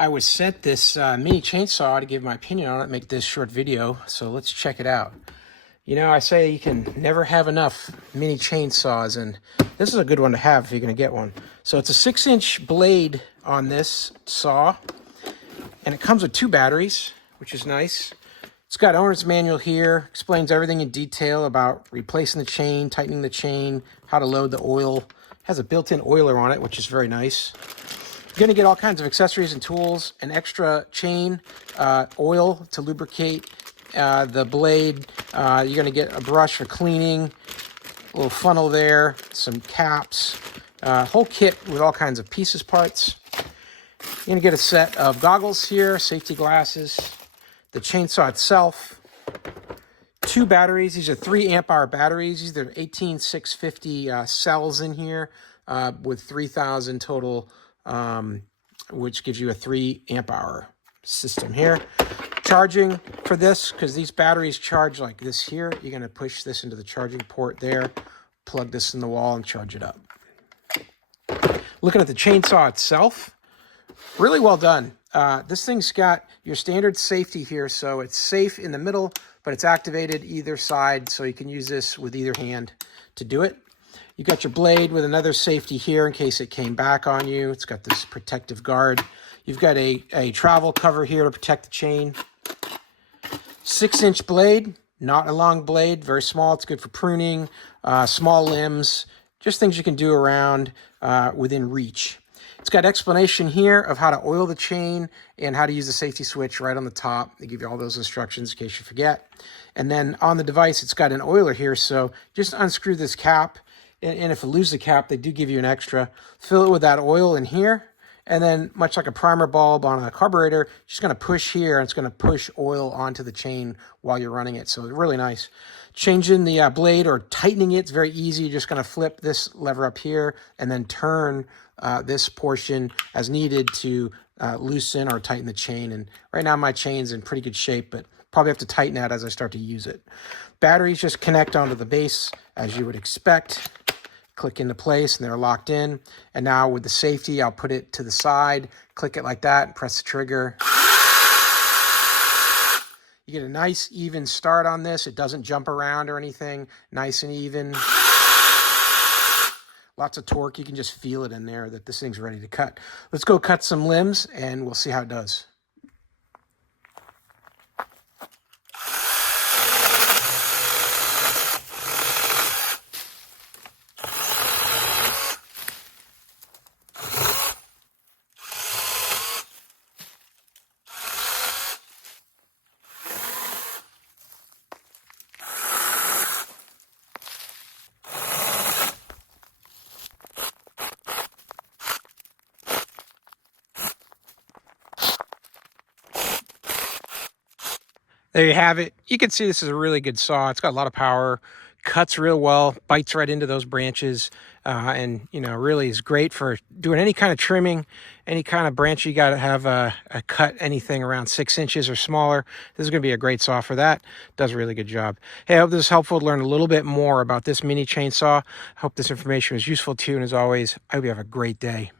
I was sent this mini chainsaw to give my opinion on it, make this short video, so let's check it out. You know, I say you can never have enough mini chainsaws, and this is a good one to have if you're going to get one. So it's a 6-inch blade on this saw, and it comes with 2 batteries, which is nice. It's got owner's manual here, explains everything in detail about replacing the chain, tightening the chain, how to load the oil. It has a built-in oiler on it, which is very nice. You're going to get all kinds of accessories and tools, an extra chain, oil to lubricate the blade. You're going to get a brush for cleaning, a little funnel there, some caps, whole kit with all kinds of pieces, parts. You're going to get a set of goggles here, safety glasses, the chainsaw itself, 2 batteries. These are 3 amp hour batteries. These are 18650 cells in here with 3000 total, which gives you a 3 amp hour system here. Charging for this, because these batteries charge like this here, you're going to push this into the charging port there, plug this in the wall and charge it up. Looking at the chainsaw itself, really well done. This thing's got your standard safety here, so it's safe in the middle, but it's activated either side, so you can use this with either hand to do it. You got your blade with another safety here in case it came back on you. It's got this protective guard. You've got a travel cover here to protect the chain. 6-inch blade, not a long blade, very small. It's good for pruning, small limbs, just things you can do around within reach. It's got explanation here of how to oil the chain and how to use the safety switch right on the top. They give you all those instructions in case you forget. And then on the device, it's got an oiler here, so just unscrew this cap. And if you lose the cap, they do give you an extra. Fill it with that oil in here. And then, much like a primer bulb on a carburetor, just going to push here, and it's going to push oil onto the chain while you're running it. So it's really nice. Changing the blade or tightening it, it's very easy. You're just going to flip this lever up here and then turn this portion as needed to loosen or tighten the chain. And right now my chain's in pretty good shape, but probably have to tighten that as I start to use it. Batteries just connect onto the base as you would expect. Click into place and they're locked in. And now with the safety, I'll put it to the side, click it like that and press the trigger. You get a nice even start on this. It doesn't jump around or anything. Nice and even. Lots of torque. You can just feel it in there that this thing's ready to cut. Let's go cut some limbs and we'll see how it does. There you have it. You can see this is a really good saw. It's got a lot of power, cuts real well, bites right into those branches, and you know, really is great for doing any kind of trimming, any kind of branch you got to have a cut anything around 6 inches or smaller. This is going to be a great saw for that. Does a really good job. Hey, I hope this is helpful to learn a little bit more about this mini chainsaw. I hope this information was useful to you, and as always, I hope you have a great day.